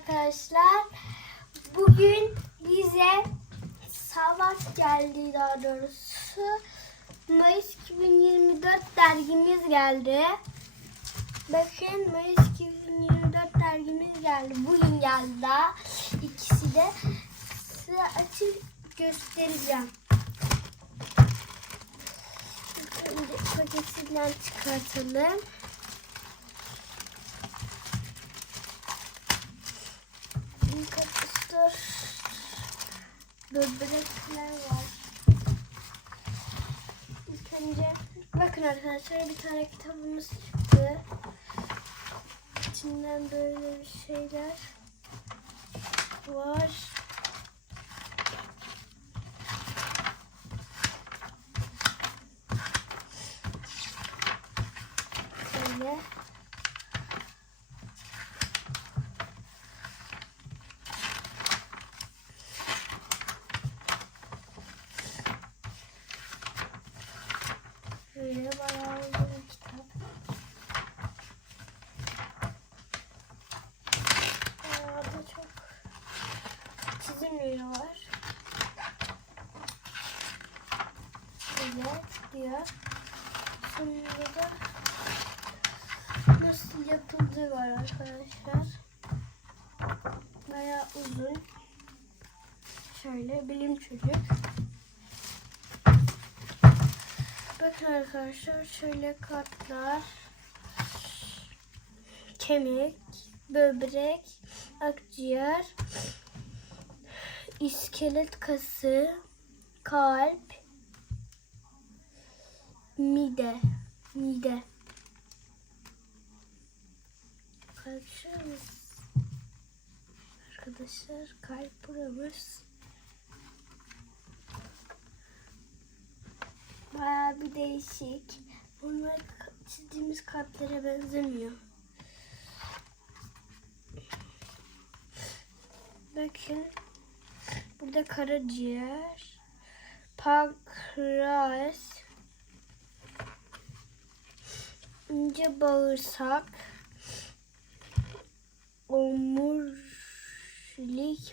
arkadaşlar. Bugün bize sabah geldi daha doğrusu. Mayıs 2024 dergimiz geldi. Bakın Mayıs 2024 dergimiz geldi. Bugün geldi daha. İkisi de size açıp göstereceğim. Önce paketinden çıkartalım. İlk arkadaşlar böbrekler var. İlk önce bakın arkadaşlar bir tane kitabımız çıktı. İçinden böyle bir şeyler var. Böyle. Böyle bayağı uzun bir kitap. Bayağı da çok çizimleri var. Böyle diyor. Sonunda da nasıl yapıldığı var arkadaşlar. Bayağı uzun. Şöyle bilim çocuk. Bakın arkadaşlar şöyle kartlar. Kemik, böbrek, akciğer, iskelet kası, kalp, mide, mide. Kalp şuramız. Arkadaşlar kalp buramız. Bayağı bir değişik. Bunlar çizdiğimiz kartlara benzemiyor. Bakın. Burada karaciğer, pankreas, ince bağırsak, omurilik,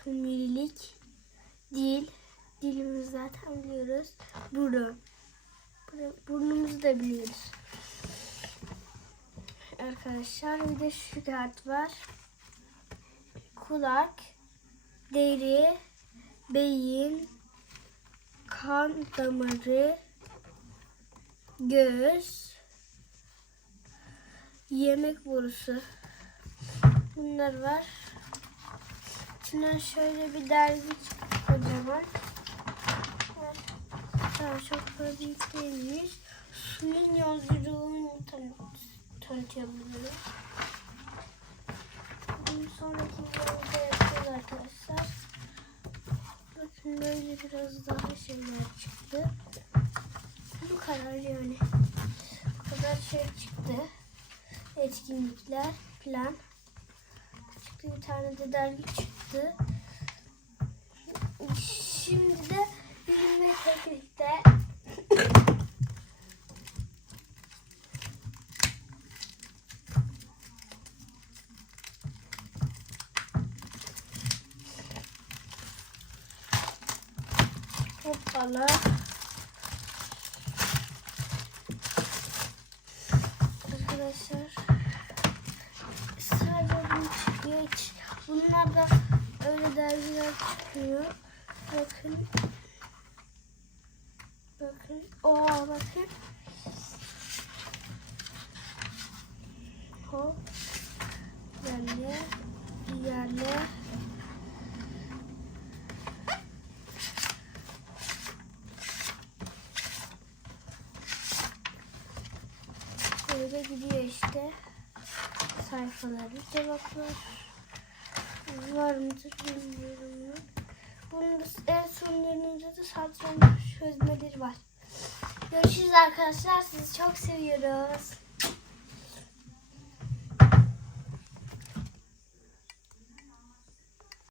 omurilik, dil, dilimizi zaten biliyoruz. Burun- Burnumuzu da biliyoruz. Arkadaşlar bir de şu kart var. Kulak, deri, beyin, kan damarı, göz, yemek borusu. Bunlar var. İçinden şöyle bir dergi çıktı kocaman. Tamam çok da büyük değilmiş. Suyun yolculuğunu tan tanıtabiliriz. Bunun sonraki videomuzda yapacağız arkadaşlar. Bakın böyle biraz daha şeyler çıktı. Bu kadar yani. Bu kadar şey çıktı. Etkinlikler plan. Çıktı bir tane de dergi çıktı. Şimdi de bilim ve teknikte Hoppala. Arkadaşlar hiç. Bunlar da öyle dergiler çıkıyor. Bakın. Bakın. Oo bakın. Hop. Yerle. Yerle. Böyle gidiyor işte. Sayfaları, cevaplar var mıdır bilmiyorum. Bunun en sonlarında da satranç çözmeleri var. Görüşürüz arkadaşlar. Sizi çok seviyoruz.